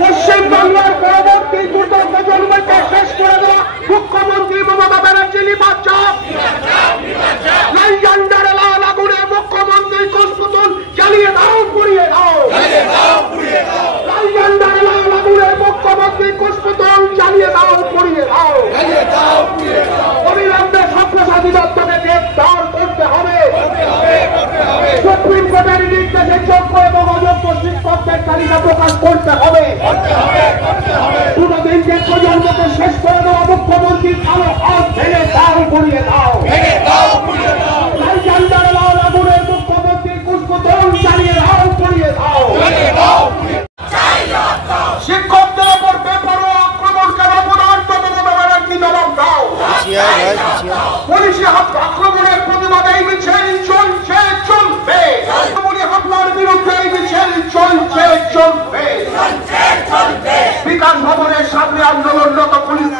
পশ্চিম বাংলার পরবর্তী দ্রুত প্রজন্মকে শেষ করে দেওয়া মুখ্যমন্ত্রী মমতা ব্যানার্জি নির্বাচন আগুনে মুখ্যমন্ত্রী কুশপুতুল জ্বালিয়ে দাও, পুড়িয়ে দাও। আগুনে মুখ্যমন্ত্রী কুশপুতুল জ্বালিয়ে দাও, পুড়িয়ে দাও। অবিলম্বে সব্যসাচী দত্তকে গ্রেফতার করতে হবে। সুপ্রিম কোর্টের নির্দেশে যোগ্য এবং অযোগ্য শিক্ষকদের তালিকা প্রকাশ করতে হবে। দুদিনকে প্রজন্মকে শেষ করে দেওয়া মুখ্যমন্ত্রী কালো হাত ভেঙে দাও, পুড়িয়ে দাও। আগুনের মুখ্যমন্ত্রী কুশপুতুল জ্বালিয়ে দাও, পুড়িয়ে দাও। শিক্ষকদের উপর বেপরোয়া আক্রমণকারী অপরাধ মমতা ব্যানার্জি জবাব দাও। পুলিশি আক্রমণের প্রতিবাদে এই মিছিল চলছে, চলবে। হামলার বিরুদ্ধে এই মিছিল চলছে, চলবে। বিকাশ ভবনের সামনে আন্দোলনরত পুলিশ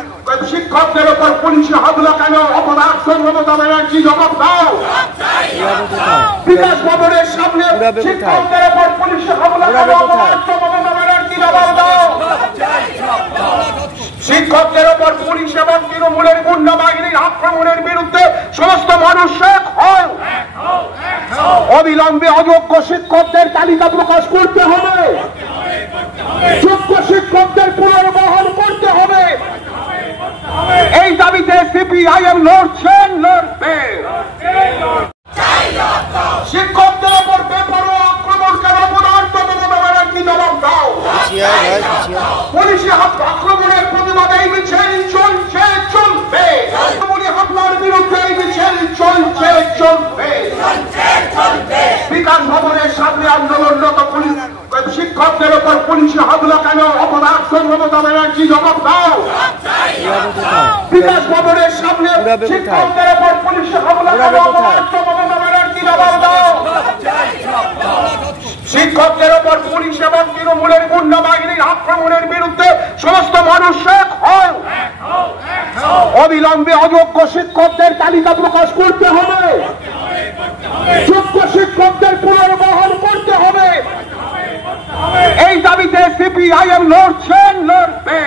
শিক্ষকদের উপর পুলিশি হামলা কেন? অপরাধ মমতা ব্যানার্জি জবাব দাও। বিকাশ ভবনের সামনে শিক্ষকদের উপর পুলিশি হামলা কেন? অপরাধ মমতা ব্যানার্জি জবাব দাও। শিক্ষকদের উপর পুলিশ এবং তৃণমূলের গুন্ডা বাহিনীর আক্রমণের বিরুদ্ধে সমস্ত মানুষ এক হও। অবিলম্বে অযোগ্য শিক্ষকদের তালিকা প্রকাশ করতে হবে। যোগ্য শিক্ষকদের পুনর্বহাল করতে হবে। এই দাবিতে সিপিআইএম লড়ছেন, লড়বে। শিক্ষকদের উপর বেপরোয়া আক্রমণকারী অপরাধ মমতা ব্যানার্জি জবাব দাও। পুলিশি আক্রমণের প্রতিবাদে এই মিছিল চলছে, চলবে। হামলার বিরুদ্ধে এই মিছিল চলছে, চলবে। বিকাশ ভবনের সামনে আন্দোলনরত পুলিশ শিক্ষকদের উপর পুলিশি হামলা কেন? অপরাধ মমতা ব্যানার্জি জবাব দাও। বিকাশ ভবনের সামনে শিক্ষকদের উপর পুলিশি হামলা কেন? অপরাধ মমতা ব্যানার্জি জবাব দাও। শিক্ষকদের উপর পুলিশ এবং তৃণমূলের গুন্ডা বাহিনীর আক্রমণের বিরুদ্ধে সমস্ত মানুষ এক হও। অবিলম্বে অযোগ্য শিক্ষকদের তালিকা প্রকাশ করতে হবে। যোগ্য শিক্ষকদের পুনর্বহাল করতে হবে। এই দাবিতে সিপিআইএম লড়ছেন, লড়বে।